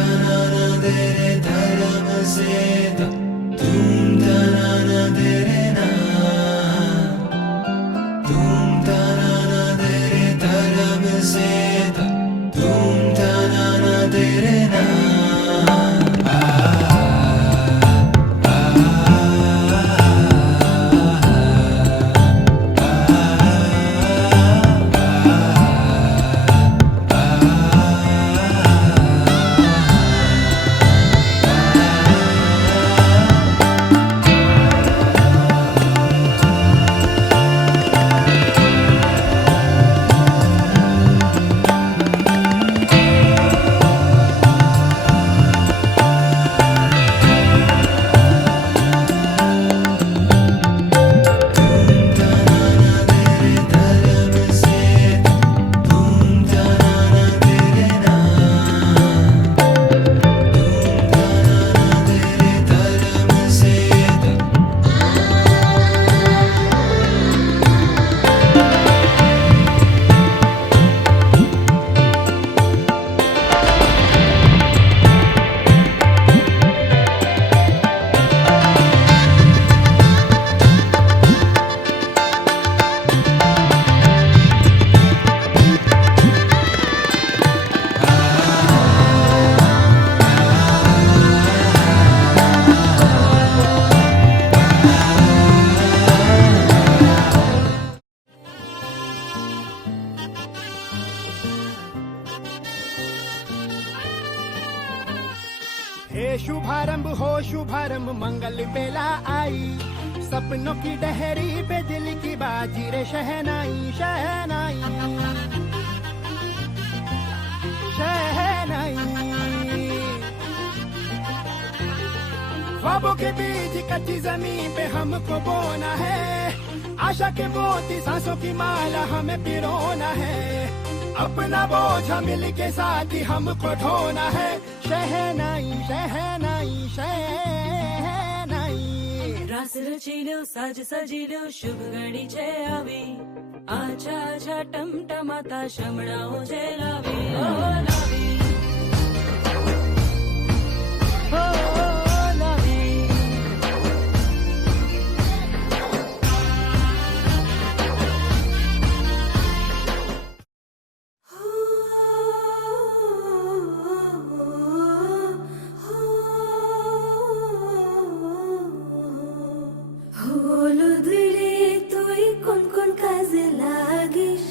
धनाना दे रे धर्म से ध धूम धनाना दे रे ना धूम धनाना दे रे धर्म से ध धूम धनाना दे रे ना हे शुभारंभ हो शुभारंभ मंगल बेला आई सपनों की डहरी पे दिल की बाजी रे शहनाई शहनाई शहनाई ख्वाबों के बीज कच्ची जमीन पे हमको बोना है आशा के मोती सांसों की माला हमें पिरोना है अपना बोझ मिल के साथ ही हमको ढोना है शहनाई शहनाई शहनाई रास रचिलो साज सजिलो शुभ घड़ी छे आवी आछा आछा टमटमाता शमणाओ जे लावी ओ लावी ओ लावी হলো দিলে তুই কোন কোন কাজে লাগিস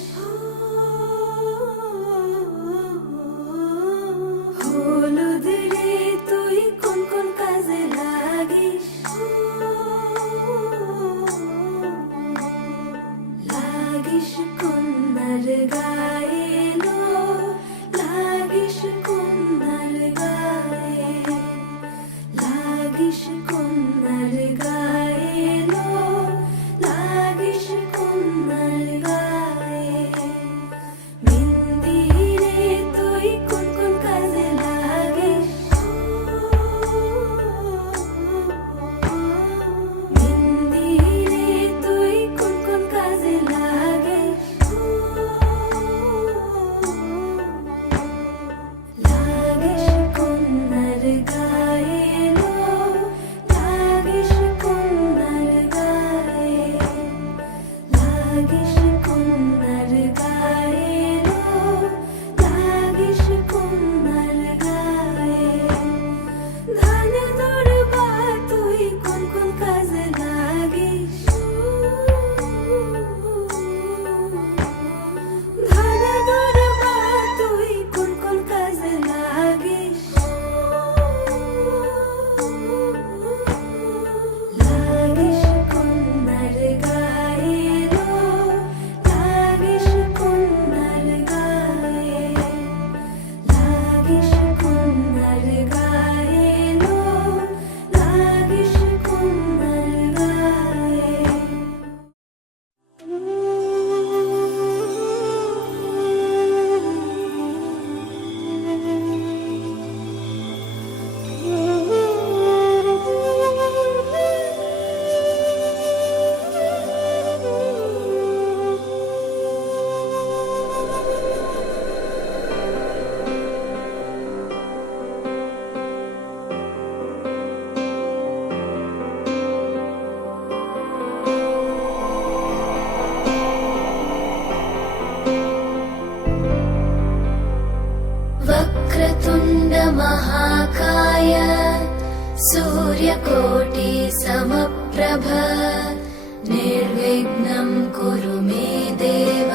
समप्रभ निर्विघ्नं कुरु मे देव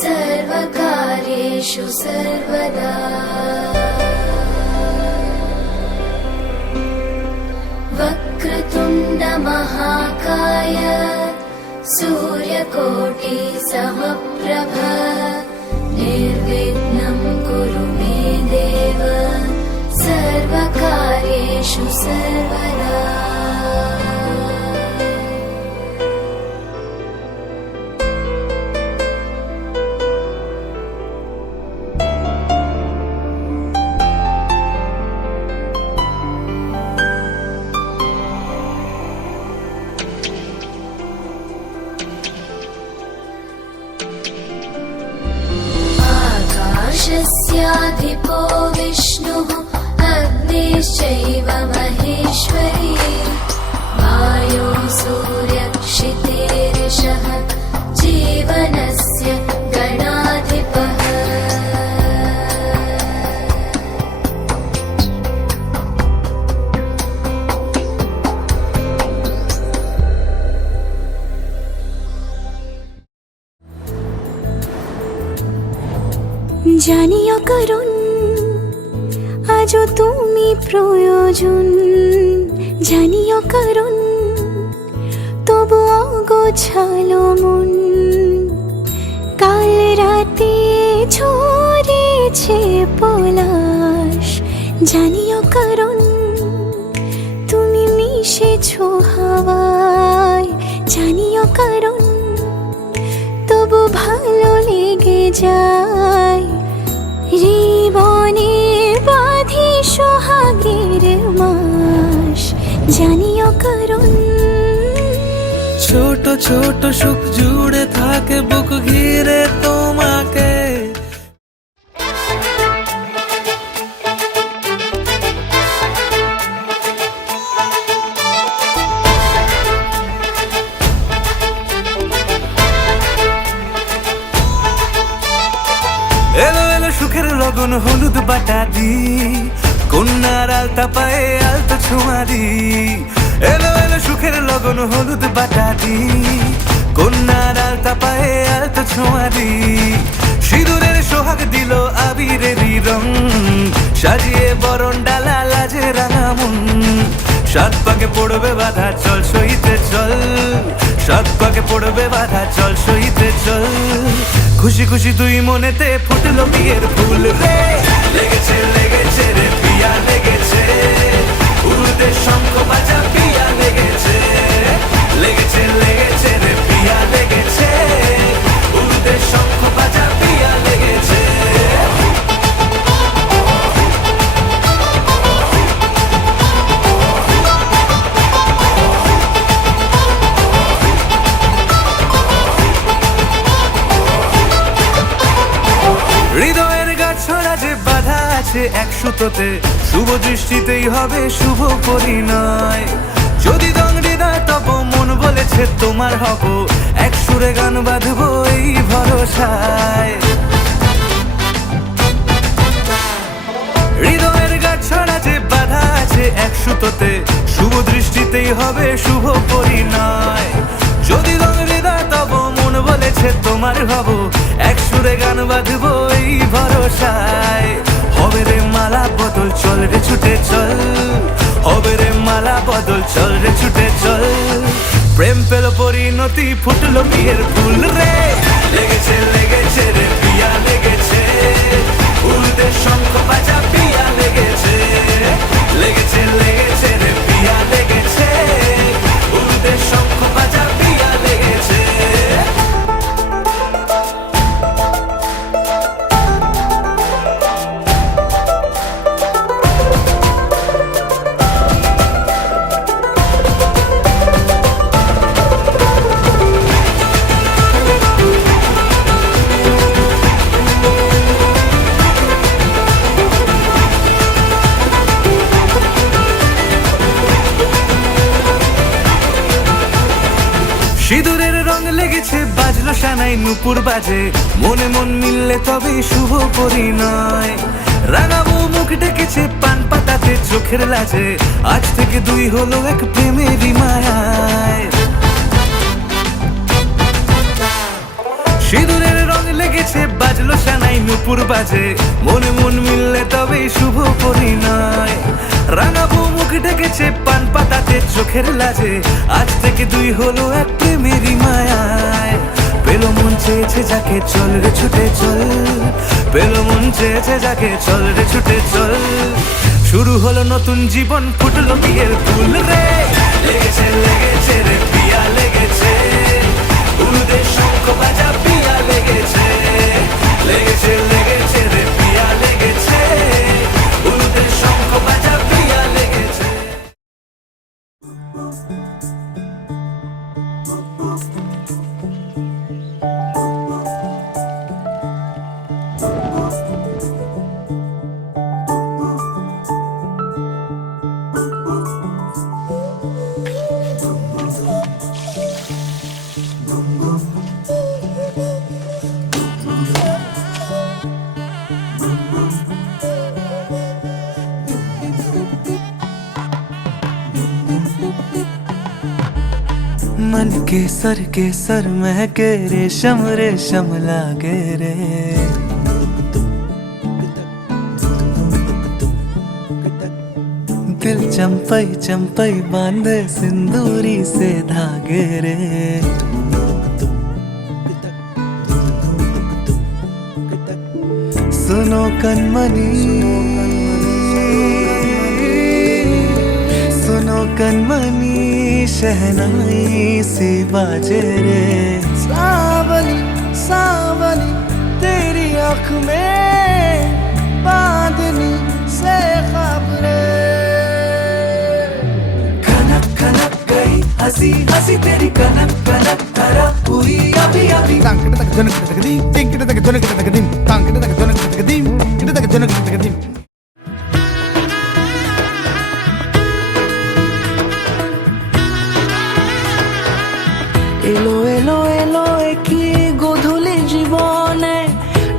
सर्वकार्येषु सर्वदा वक्रतुण्ड महाकाय सूर्यकोटि समप्रभ निर्विघ्नं कुरु मे देव सर्वकार्येषु सर्वदा आकाशस्याधिपो विष्णुः अग्निश्चैव महेश्वरी वायो सूर्यक्षितेरिषः जीवनस्य गणाधिपः জানিও কারণ আজও তুমি প্রয়োজন জানিও কারণ তবু অগোছালো মন কাল রাতে ঝরেছে পলাশ জানিও কারণ তুমি মিশেছো হাওয়ায় জানিও কারণ তবু ভালো লেগে যায় জীবনে বাঁধি সোহাগের মাস জানিও কারণ ছোট ছোট সুখ জুড়ে থাকে বুক ঘিরে তোমাকে এলো এলো সুখের লগন হলুদ বাটা দি কন্যার আলতা পায়ে আলতা ছোঁয়া দি এলো এলো সুখের লগন হলুদ বাটা দি কন্যার আলতা পায়ে আলতা ছোঁয়া দি সিঁদুরের সোহাগ দিল আবিরেরই রং সাজিয়ে বরণ ডালা লাজে রাঙা মন সাত পাকে পড়বে বাধা চল সইতে চল সাত পাকে পড়বে বাধা চল সইতে চল খুশি খুশি দুই মনেতে ফুটলো বিয়ের ফুল রে লেগেছে লেগেছে রে পিয়া লেগেছে উড়ুতে শঙ্খ বাজা পিয়া লেগেছে লেগেছে লেগেছে রে পিয়া লেগেছে উড়ুতে শঙ্খ বাজা পিয়া লেগেছে হৃদয়ের গাছড়া যে বাধা আছে এক সুতোতে শুভ দৃষ্টিতেই হবে শুভ পরিণয় যদি দংডিদার তব মন বলেছে তোমার হব এক সুরে গান বাঁধবো এই ভরসায় হৃদয়ের গাছড়া যে বাধা আছে এক সুতোতে শুভ দৃষ্টিতেই হবে শুভ পরিণয় যদি দংডিদার তব মন বলেছে তোমার হব এক সুরে গান বাঁধবো এই ভরসায় হবে রে মালা বদল চল রে ছুটে চল হবে রে মালা বদল চল রে ছুটে চল প্রেম পেল পরিণতি ফুটলো বিয়ের ফুল রে লেগেছে লেগেছে রে পিয়া লেগেছে উড়তে শঙ্খ বাজা পিয়া লেগেছে লেগেছে লেগেছে রে পিয়া লেগেছে উড়তে শঙ্খ বাজা পিয়া লেগেছে সিঁদুরের রং লেগেছে বাজলো সানাই নুপুর বাজে মনে মন মিললে তবে শুভ পরিণয় রাঙাবো মুখ ডেকেছে পান পাতাতে চোখে চোখের লাজে, আজ থেকে দুই হলো এক প্রেমেরই মায়ায়। সিঁদুরের রং লেগেছে, বাজলো সানাই নুপুর বাজে, মনে মন মিললে তবেই শুভ পরিণয়। রাঙাবো মুখ ঢেকেছে পান পাতাতে চোখের লাজে, আজ থেকে দুই হলো এক প্রেমেরই মায়ায়। পেলো মন চেয়েছে যাকে চল রে ছুটে চল, পেলো মন চেয়েছে যাকে চল রে ছুটে চল। শুরু হলো নতুন জীবন, ফুটলো বিয়ের ফুল রে। লেগেছে লেগেছে রে পিয়া লেগেছে, উলুদের শঙ্খ বাজা পিয়া লেগেছে। লেগেছে লেগেছে রে পিয়া লেগেছে, উলুদের শঙ্খ বাজা পিয়া লেগেছে। मन के सर महके रेशम रेशम लागे रे। दिल चंपई चंपई बांधे सिंदूरी से धागे रे। सुनो कनमनी, सुनो कनमनी, शहनाई सी बाजे रे। सावली सावली तेरी आँख में बांधनी से खबरें। खनक खनक गई हंसी हंसी तेरी कनक कनक करा हुई अभी अभी। तांकड़े तक जनक तक दी, टिंकड़े तक जनक तक दी, तांकड़े तक जनक तक दी, टिंकड़े तक जनक तक दी। এলো এলো এলো একই গোধূলি জীবনে,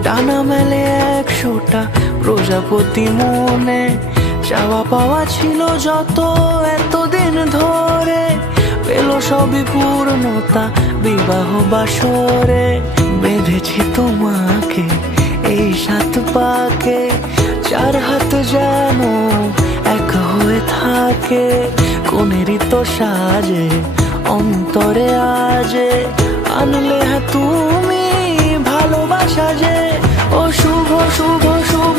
ডানা মেলে 100টা প্রজাপতি মনে। চাওয়া পাওয়া ছিল যত এতদিন ধরে, পেল সবই পূর্ণতা বিবাহ বাসরে। বেঁধেছি তোমাকে এই 7 পাকে, 4 হাত যেন এক হয়ে থাকে। কোনেরই তো সাজে অন্তরে আজে, আনলে হ্যাঁ তুমি ভালোবাসা যে। ও শুভ শুভ শুভ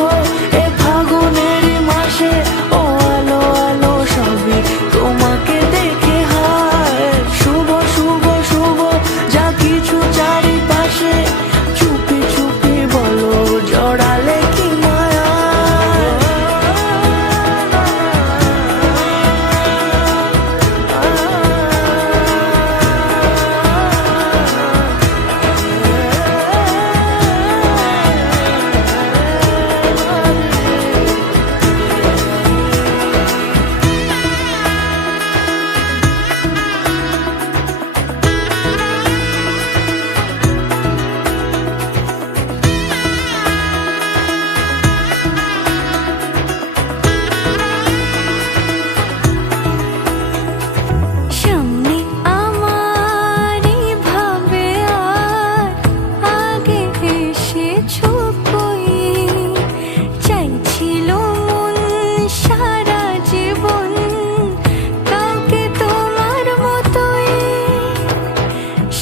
এ ফাগুনেরই মাসে, ও আলো আলো সবই তোমাকে দেখে হায়। শুভ শুভ শুভ যা কিছু চারিপাশে, চুপি চুপি বলো জড়ালে কি মায়া। সামনে আমার ভাবে আর আগে এসেছো কই, চাইছিল মন সারা জীবন কাউকে তোমার মতোই।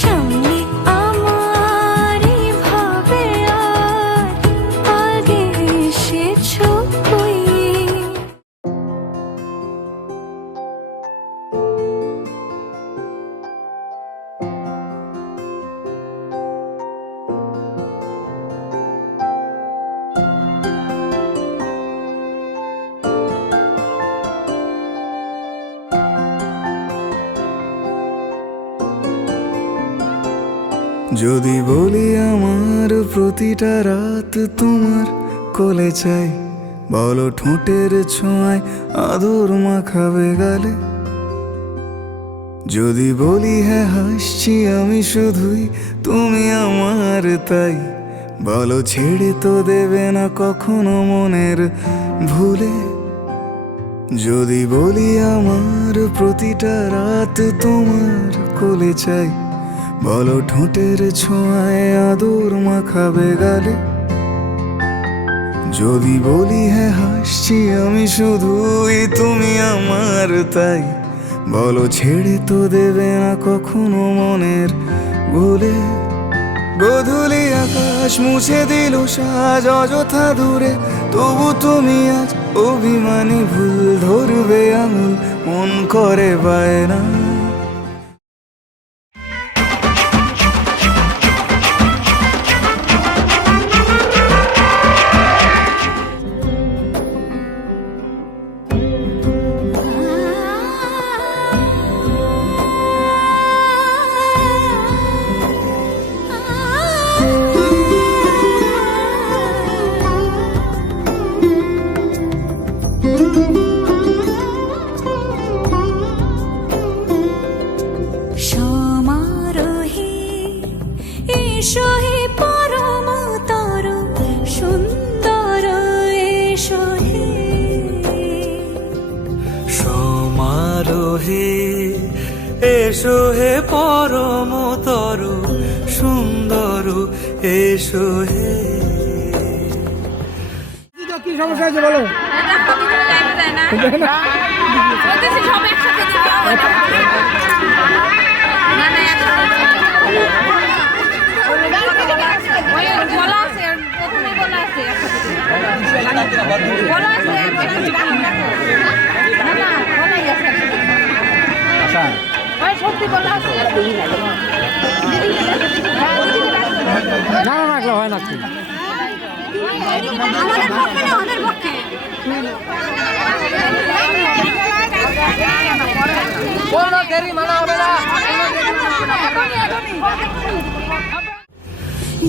সামনে আমার ভাবে আর আগে এসেছো কই। যদি বলি আমার প্রতিটা রাত তোমার কোলে চাই, বলো ঠোঁটের ছোঁয়ায় আদর মাখাবে গালে। যদি বলি হ্যাঁ হাসছি আমি শুধুই, তুমি আমার তাই, বলো ছেড়ে তো দেবে না কখনো মনের ভুলে। যদি বলি আমার প্রতিটা রাত তোমার কোলে চাই, বলো ঠোঁটের ছোঁয়ায় আদর মাখাবে গালে। যদি বলি হ্যাঁ হাসছি আমি শুধুই, তুমি আমার তাই, বলো ছেড়ে তো দেবে না কখনো মনের ভুলে। গোধূলি আকাশ মুছে দিল সাজ অযথা দূরে, তবু তুমি আজ অভিমানী ভুল ধরবে আঙুল, মন করে বায়না। সমারোহে এসো হে পরমতর সুন্দর এসো হে। সমারোহে এসো হে পরমতর সুন্দর এসো হে। কি সমস্যা আছে বলো?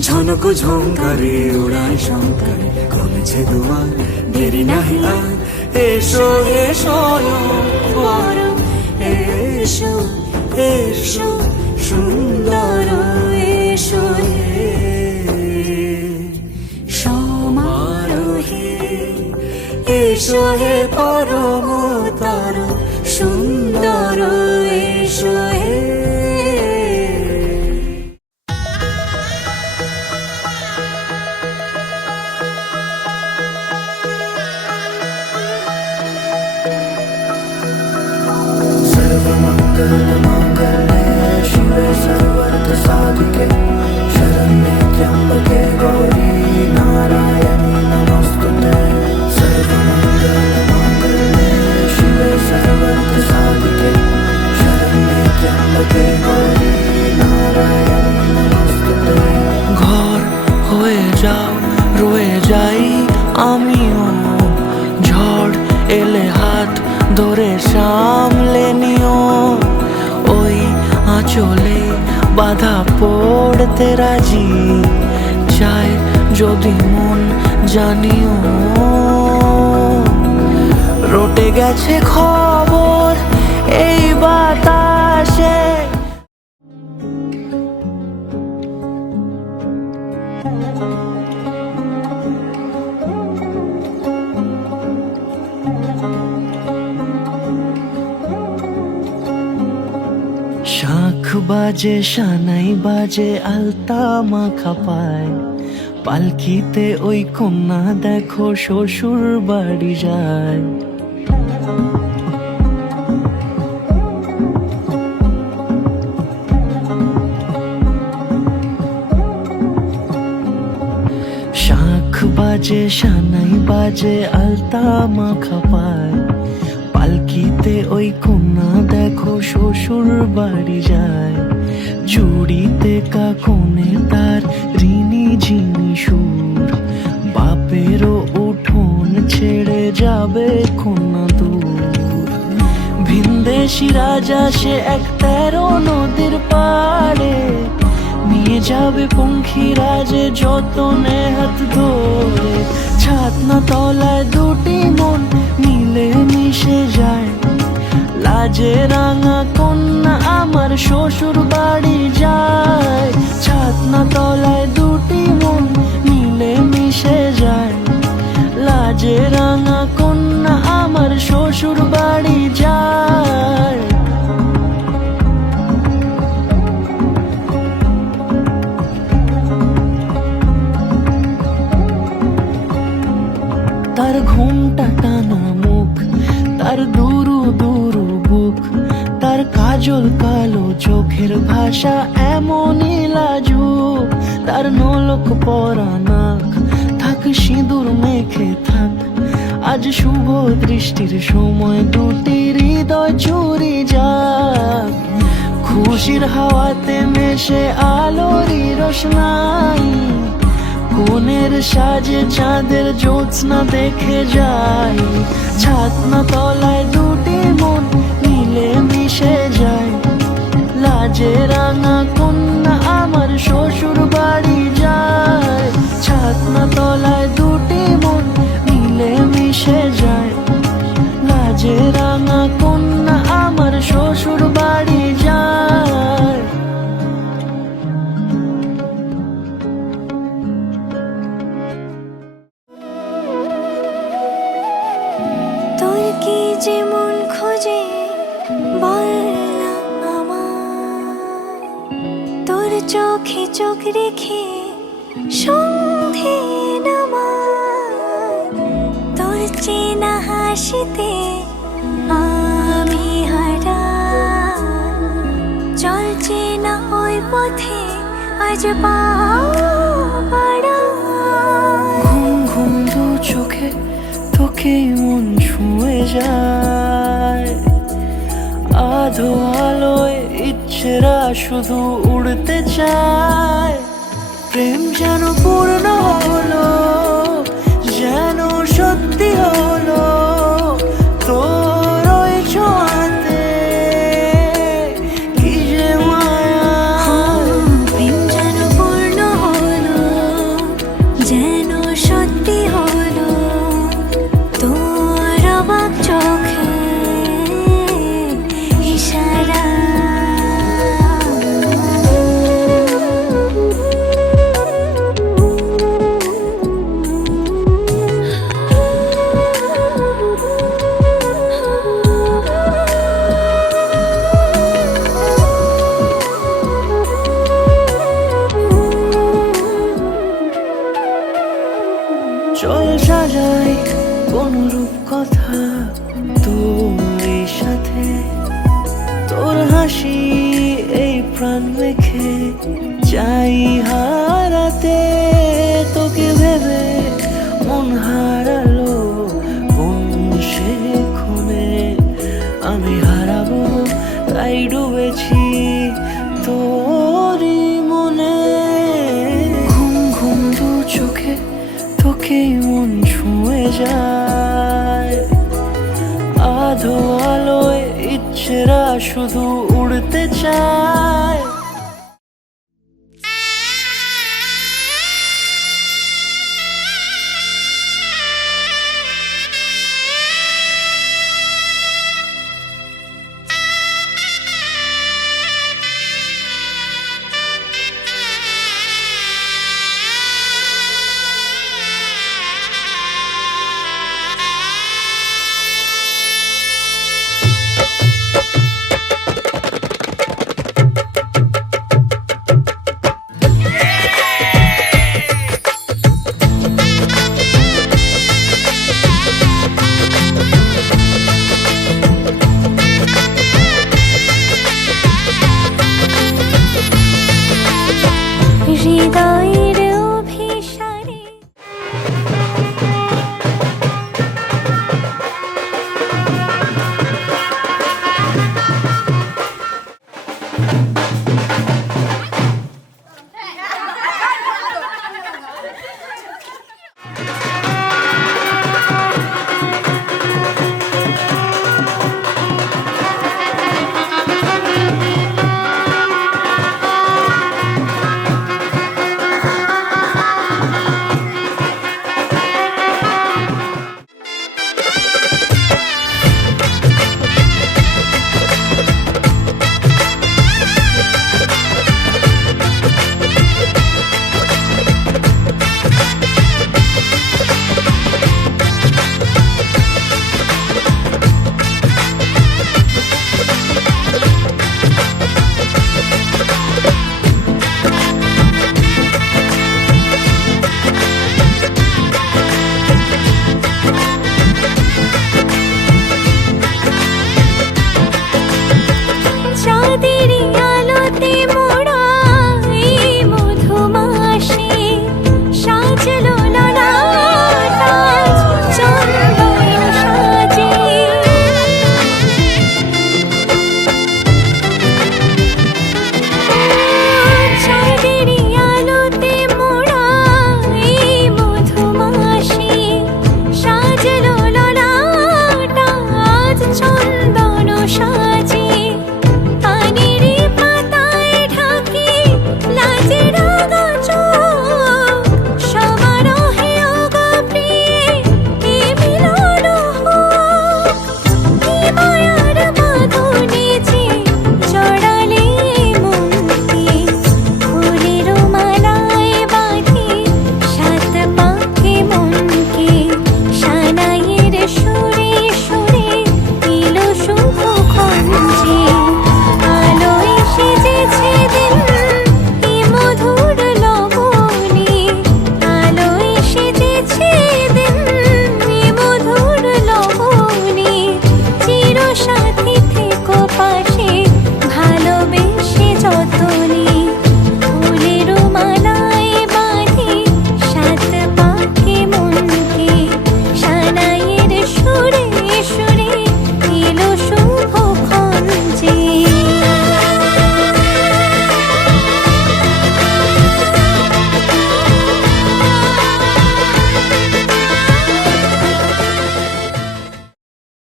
ঝনক ঝঙ্কারে উড়ায় শঙ্কারে কমেছে দুয়ার, দেরি নাহি আর এসো এসো পরম এসো এসো সুন্দর এসো হে। সমারোহে এসো হে পরমতর সুন্দর এসো হে। सर्वमङ्गलमाङ्गल्ये शिवे सर्वार्थसाधिके शरण्ये त्र्यम्बके गौरी नारायणी नमोस्तुते। सर्वमङ्गलमाङ्गल्ये शिवे सर्वार्थसाधिके शरण्ये त्र्यम्बके गौरी नारायणी नमोस्तुते। ঘর হয়ে যাও রয়ে যাই আমিও, ঝড় এলে হাত ধরে সামলে নিও। ওই আঁচলে বাধা পড়তে রাজি, চাই যদি মন জানিও। রটে গেছে খবর এই বাতাসে, শাঁখ বাজে সানাই বাজে আলতা মাখা পায়, পালকিতে ওই কন্যা দেখো শ্বশুর বাড়ি যায়। শাঁখ বাজে সানাই বাজে আলতা মাখা পায়, পালকিতে ওই কন্যা দেখো শ্বশুর বাড়ি যায়। চুড়িতে কাকনে তার ঋণী ঝিনি সুর, বাপেরও উঠোন ছেড়ে যাবে কন্যা দূর। ভিনদেশি রাজা সে এক 13 নদীর পাড়ে, নিয়ে যাবে পঙ্খিরাজে যতনে হাত ধরে। ছাতনা তলায় দুটি মন মিলে মিশে যায়, লাজে রাঙা কন্যা আমার শ্বশুর বাড়ি যায়। ছাতনা তলায় দুটি মন মিলে মিশে যায়, লাজে রাঙা কন্যা আমার শ্বশুর তার দুরু দুরু বুক, তার কাজল কালো চোখের ভাষা এমনই লাজুক, তার নোলক পরা নাক থাক সিঁদুর মেখে থাক। আজ শুভ দৃষ্টির সময় দুটি হৃদয় চুরি যাক, খুশির হাওয়াতে মেশে আলোরই রোশনাই, কোণের সাজে চাঁদের জ্যোৎস্না দেখে যাই। ছাতনা তলায় দুটি মন মিলে মিশে যায়, লাজে রাঙা কন্যা আমার শ্বশুর বাড়ি যায়। ছাতনা তলায় দুটি মন মিলে মিশে যায়, লাজে রাঙা কন্যা আমার শ্বশুর বাড়ি যায়। তোর কি যে মন খোঁজে বল না আমায়, তোর চোখে চোখ রেখে সন্ধে নামায়, তোর চেনা হাসিতে আমি হারাই, চল চেনা ওই পথে আজ পা বাড়াই। ঘুম ঘুম দু চোখে তোকেই মন ছুঁয়ে যায়, আধো আলোয় ইচ্ছেরা শুধু উড়তে চায়। প্রেম যেন পূর্ণ হলো, যেন সত্যি হলো, তোর ওই ছোঁয়াতে কি যে মায়া। প্রেম যেন পূর্ণ হলো, যেন সত্যি হলো, তোর অবাক চোখে ইশারা। চল সাজাই কোন রূপ কথা তোর সাথে, তোর হাসি এই প্রাণ মেখে চাই হারাতে। তোকে ভেবে মন হারালো কোন সে ক্ষণে, আমি হারাবো তাই ডুবেছি তোরই মনে। ঘুম ঘুম দু চোখে তোকেই মন ছুঁয়ে যায়, আধো আলোয় ইচ্ছেরা শুধু উড়তে চায়।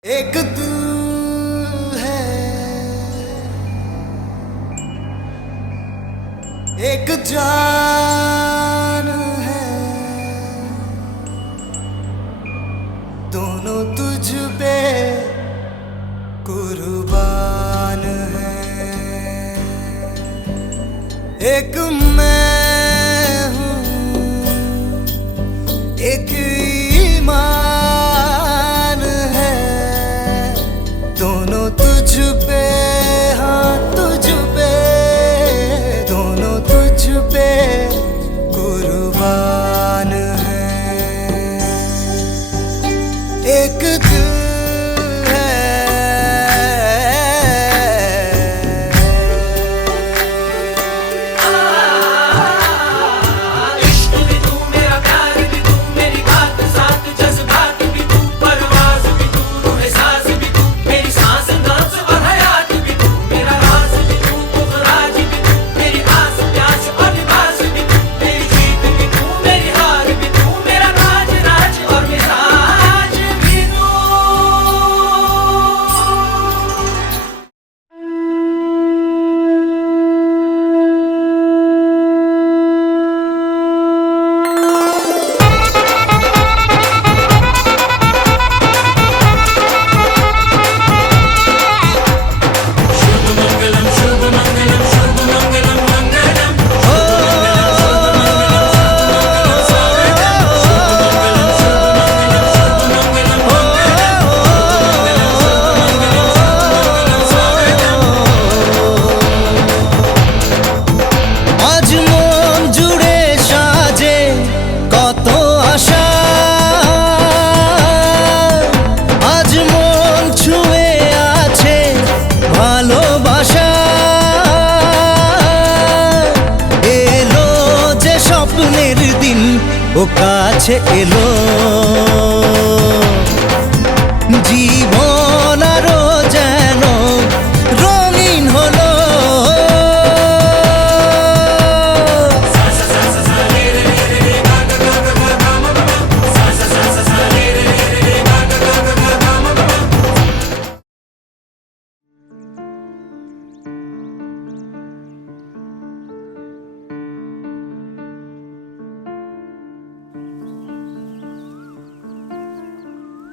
एक तू है, एक जान है, दोनों तुझ पे कुर्बान है। एक मैं हूँ, एक ईमान है, दोनों तुझ पे, हाँ तुझ पे, दोनों तुझ पे कुर्बान है। एक दिल है, इश्क भी तू, मेरा प्यार भी तू, मेरी बात साथ जज्बात भी तू, परवाज़ भी तू, रूह साज़ भी तू, मेरी सांस नाज़ और हयात भी तू, मेरा राज़ भी तू, पुख़राज भी तू, मेरी आस प्यास और लिबास भी तू, मेरी जीत भी तू, मेरी हार भी तू, मेरा नाज नाच और मिजाज भी तू। আজ মন জুড়ে সাজে কত আশা, আজ মন ছুঁয়ে আছে ভালোবাসা। এলো যে স্বপ্নের দিন, ও কাছে এলো, জীবন আরো যেন রঙিন হলো।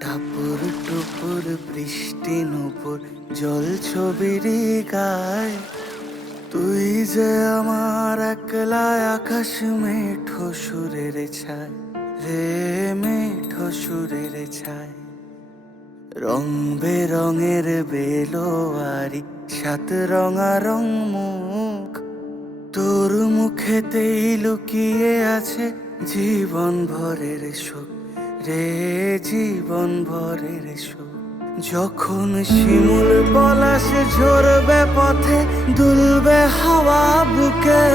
টাপুর টুপুর বৃষ্টি নুপুর জল ছবির গায়, তুই যে আমার একলা আকাশ মেঠো সুরের ছায় রে, মেঠো সুরের ছায়। রং বেরঙের বেলোয়ারি সাত রঙা রং মুখ, তোর মুখেতেই লুকিয়ে আছে জীবন ভরের সুখ রে, জীবন ভরের সুখ। যখন শিমুল পলাশ ঝরবে পথে, দুলবে হাওয়া বুকে,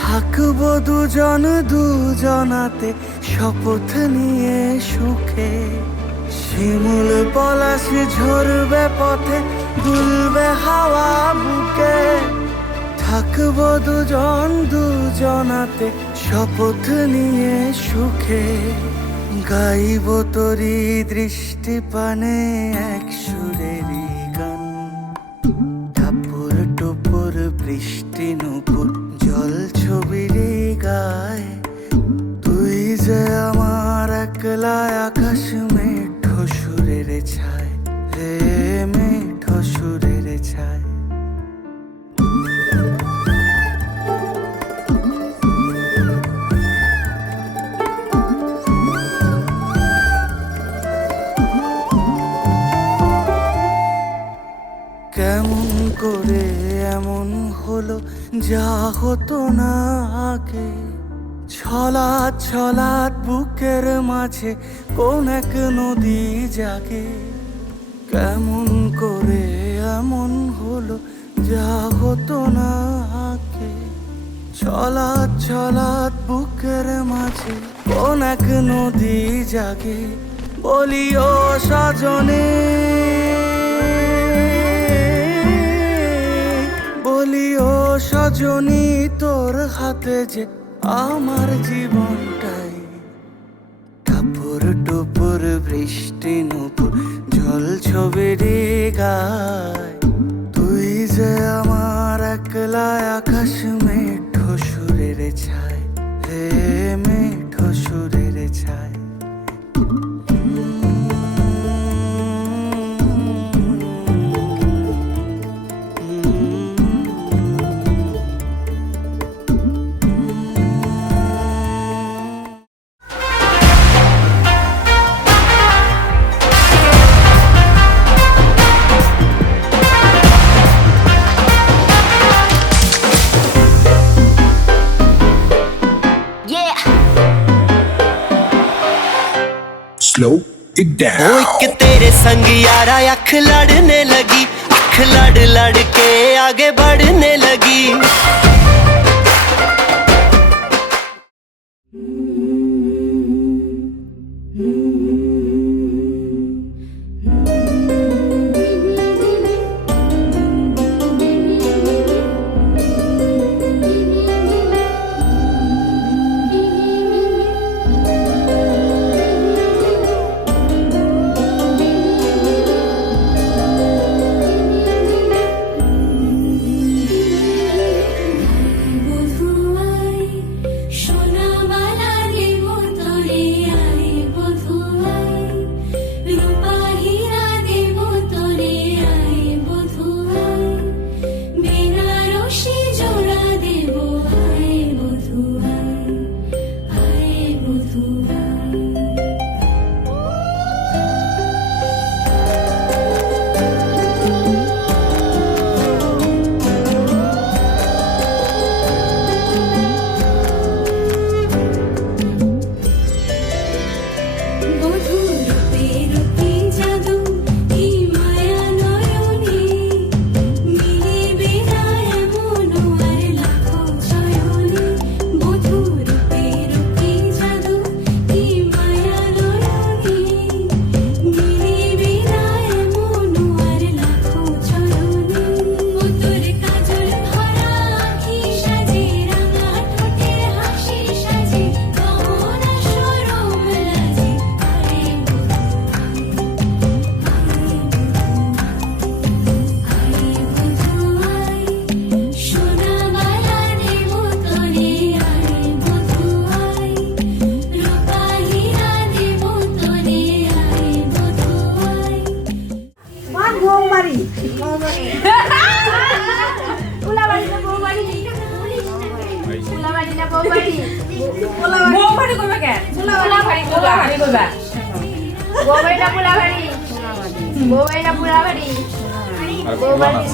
থাকবো দুজন দুজনাতে শপথ নিয়ে সুখে। শিমুল পলাশ ঝরবে পথে, দুলবে হাওয়া বুকে, থাকবো দুজন দুজনাতে শপথ নিয়ে সুখে। গাইব তোরি দৃষ্টি পানে এক সুরেরই গান, টাপুর টুপুর বৃষ্টি নুপুর জল ছবির গায়, তুই যে আমার একলা আকাশ মেঠো সুরের ছায় রে, মেঠো সুরের ছায়। কেমন করে এমন হলো যা হতো না আগে, ছলাৎ ছলাৎ বুকের মাঝে কোন এক নদী জাগে। কেমন করে এমন হলো যা হতো না আগে, ছলাৎ ছলাৎ বুকের মাঝে কোন এক নদী জাগে। বলি ও সজনে, বলি ও সজনী, তোর হাতে যে আমার জীবনটাই। টাপুর টুপুর বৃষ্টি নুপুর চল ছবিটি গায়, তুই যে আমার একলা আকাশ মেঠো সুরের ছায়, হে মেঠো সুরের ছায়। Slow it down. ओ एक तेरे संग यारा अख लड़ने लगी, अख लड़ लड़ के आगे बढ़ने लगी।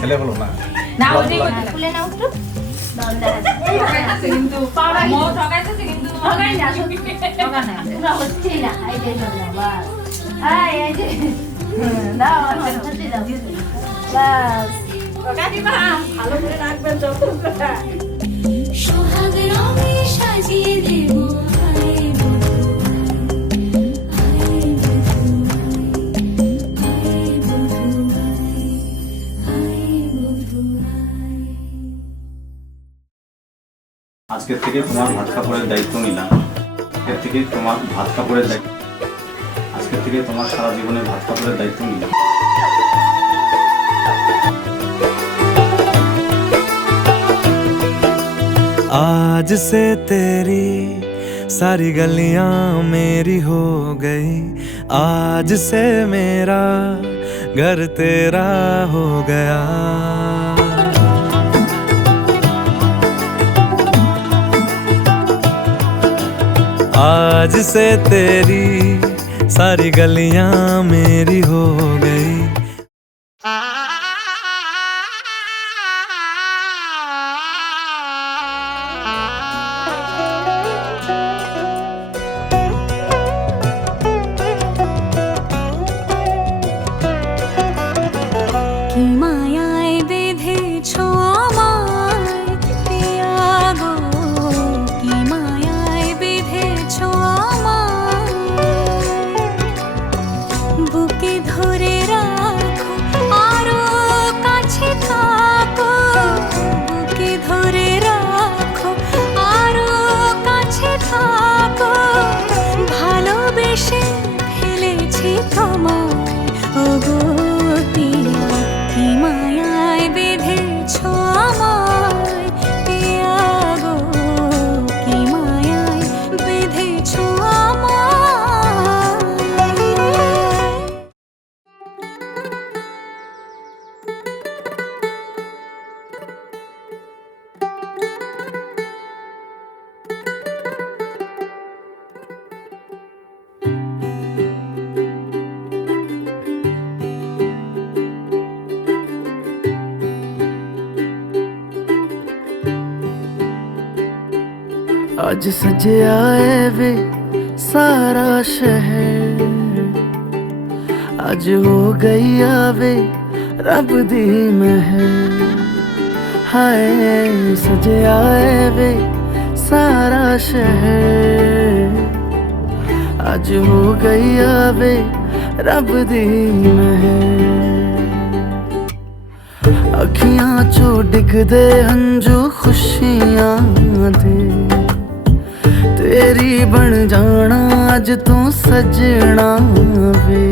ছেলে হলো না সোহাগ রঙে সাজিয়ে দেব আয় বধূ আয় বধূ আয় বধূ আয়। আজকের থেকে তোমার ভাত কাপড়ের দায়িত্ব নিলাম। আজকের থেকে তোমার ভাত কাপড়ের দায়িত্ব, আজকের থেকে তোমার সারা জীবনের ভাত কাপড়ের দায়িত্ব নিলাম। आज से तेरी सारी गलियां मेरी हो गई, आज से मेरा घर तेरा हो गया। आज से तेरी सारी गलियां मेरी हो गई। কি মায়ায় বেঁধেছো আমায় পিয়া গো, কি মায়ায় বেঁধেছো আমায়, বুকে ধরে রাখ आज सजया है वे सारा शहर, आज हो गई आवे रब दी महर। हाय सजया है वे सारा शहर, आज हो गई आवे रब दी महर। अखियां चो डिगदे हंजू खुशियां दे, तेरी बन जाना अज तू सजना वे।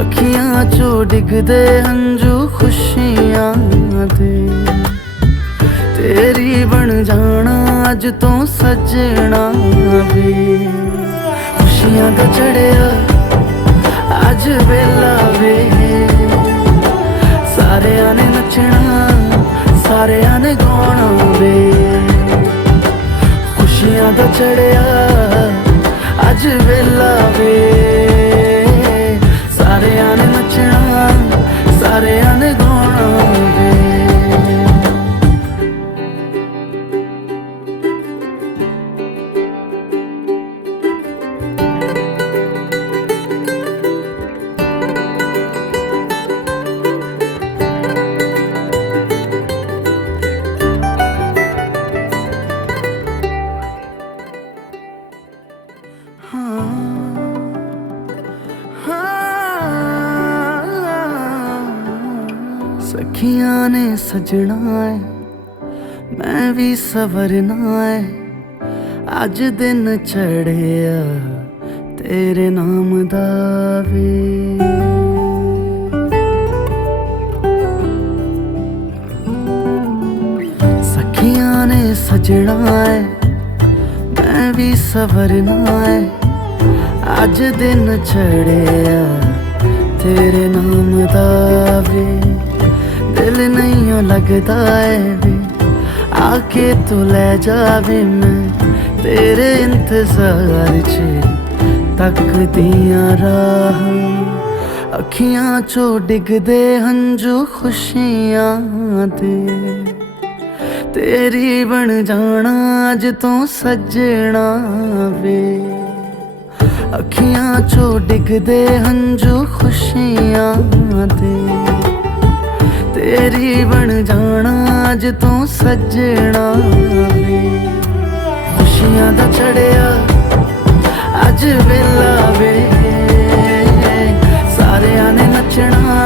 अखियां चो डिगदे हंजू खुशियां दे, तेरी बन जाना अज तू सजना वे। खुशियां दा चढ़िया अज वेला वे, सारेयां ने नचना सारेयां ने गाना वे। खुशियां दा चढ़िया अज वेला वे, सारेयां ने नचना सारेयां ने गाना वे। सखियां ने सजना है मैं भी सवरना है, अज दिन चढ़िया तेरे नाम दा वे। सखियां ने सजना है मैं भी सवरना है, अज दिन चढ़िया तेरे नाम दा वे। दिल नहीं लगता है वे आके तू ले जावे, मैं तेरे इंतजार च तक दिया राह। अखियां चो डिगदे हंजू खुशियां दे, तेरी बन जाना अज तू सजना वे। अखियां चो डिगदे हंजू खुशियां दे, तेरी बन जाना अज तू सजना वे। खुशियां दा चढ़िया अज वेला वे, सारेयां ने नचना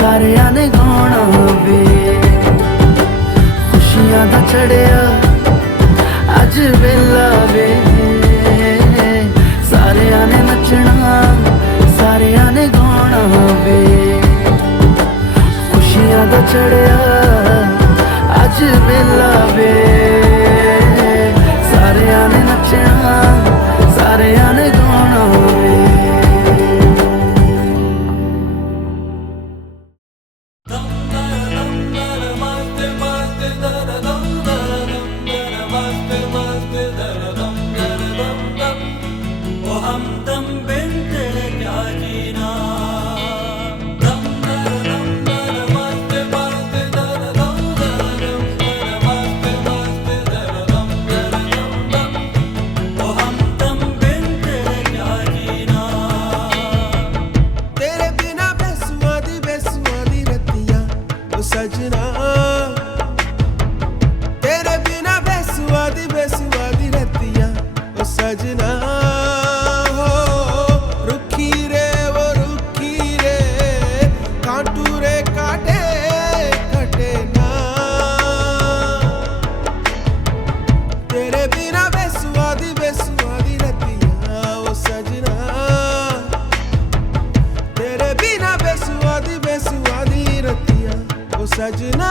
सारेयां ने गाना वे। खुशियां दा चढ़िया अज वेला वे, सारेयां ने नचना सारेयां ने गाना वे। खुशियां दा चढ़िया अज वेला वे, सारेयां ने नचना सारेयां ने गाना वे। सजना